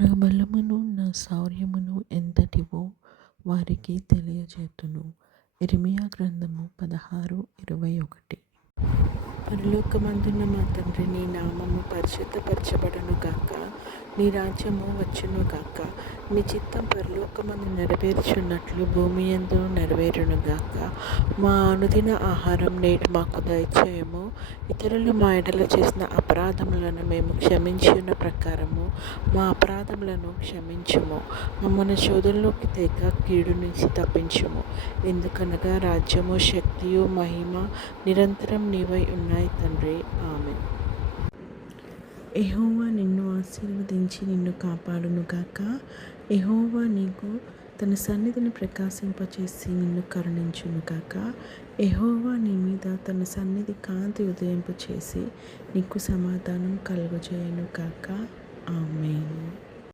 నా బలమును నా శౌర్యమును ఎంతటివో వారికి తెలియజేతును. ఇర్మియా గ్రంథము 16:21. పరలోకమందున్న మా తండ్రి, నీ నామము పరిశుద్ధపరచబడును గాక. నీ రాజ్యము వచ్చును గాక. నీ చిత్తం పరలోకమందు నెరవేర్చున్నట్లు భూమి యందు నెరవేరును గాక. మా అనుదిన ఆహారం నేడు మాకు దయచేయము. ఇతరులు మా ఎడల చేసిన అపరాధములను మేము క్షమించిన ప్రకారము మా అపరాధములను క్షమించుము. మమ్మల్ని శోధనలోకి తేక కీడు నుంచి తప్పించుము. ఎందుకనగా రాజ్యము, శక్తియు, మహిమ నిరంతరం నీవై ఉన్నాయి తండ్రి. ఆమేన్. యెహోవా నిన్ను ఆశీర్వదించి నిన్ను కాపాడును గాక. యెహోవా నీకు తన సన్నిధిని ప్రకాశింపచేసి నిన్ను కరుణించును గాక. యెహోవా నీ మీద తన సన్నిధి కాంతి ఉదయింపచేసి నీకు సమాధానం కలుగజేయును గాక. ఆమేన్.